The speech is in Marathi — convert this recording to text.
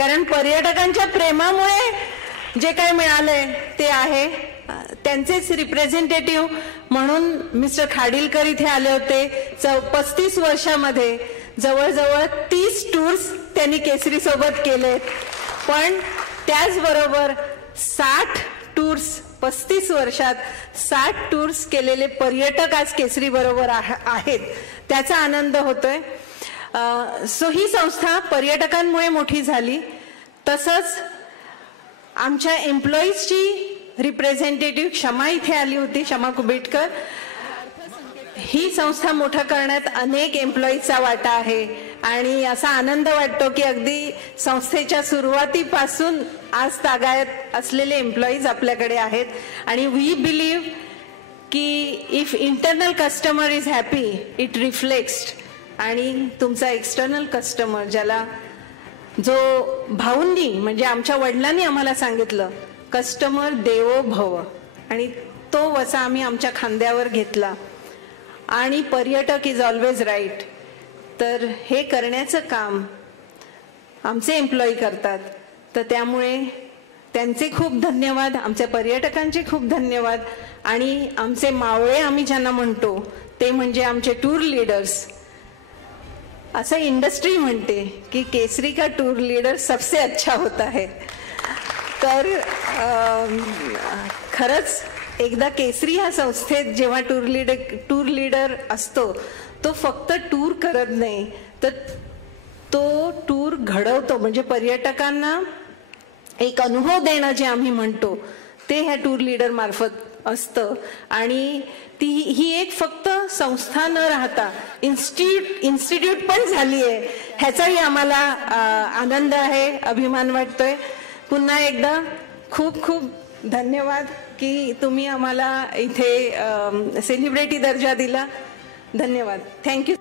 कारण पर्यटकांच्या प्रेमामुळे जे काही मिळालंय ते आहे. त्यांचेच रिप्रेझेंटेटिव्ह म्हणून मिस्टर खाडीलकर इथे आले होते. 35 वर्षामध्ये जवळजवळ 30 टूर्स त्यांनी केसरी सोबत केलेत. पण त्याचबरोबर 60 टूर्स 35 वर्षात 60 टूर्स केलेले पर्यटक आज केसरी बरोबर आहेत. त्याचा आनंद होतोय. सो ही संस्था पर्यटकांमुळे मोठी झाली. तसंच आमच्या एम्प्लॉईजची रिप्रेझेंटेटिव्ह क्षमा इथे आली होती, क्षमा कुबेटकर. ही संस्था मोठं करण्यात अनेक एम्प्लॉईजचा वाटा आहे आणि असा आनंद वाटतो की अगदी संस्थेच्या सुरुवातीपासून आज तागायत असलेले एम्प्लॉईज आपल्याकडे आहेत. आणि वी बिलीव्ह की if internal customer is happy it reflects. आणि तुमचा एक्सटर्नल कस्टमर ज्याला जो भाऊंनी म्हणजे आमच्या वडिलांनी आम्हाला सांगितलं कस्टमर देवो भव, आणि तो वसा आम्ही आमच्या खांद्यावर घेतला. आणि पर्यटक इज ऑलवेज राईट. तर हे करण्याचं काम आमचे एम्प्लॉई करतात. तर त्यामुळे त्यांचे खूप धन्यवाद, आमच्या पर्यटकांचे खूप धन्यवाद. आणि आमचे मावळे आम्ही ज्यांना म्हणतो ते म्हणजे आमचे टूर लीडर्स. असं इंडस्ट्री म्हणते की केसरी का टूर लीडर सबसे अच्छा होता है. तर खरंच एकदा केसरी ह्या संस्थेत जेव्हा टूर लीडर असतो तो फक्त टूर करत नाही तर तो टूर घडवतो. म्हणजे पर्यटकांना एक अनुभव देणं जे आम्ही म्हणतो ते ह्या टूर लीडर मार्फत असतं. आणि ही एक फक्त संस्था न राहता इन्स्टिट्यूट पण झाली आहे. ह्याचाही आम्हाला आनंद आहे, अभिमान वाटतोय. पुन्हा एकदा खूप खूप धन्यवाद की तुम्ही आम्हाला इथे सेलिब्रिटी दर्जा दिला. धन्यवाद. थँक्यू.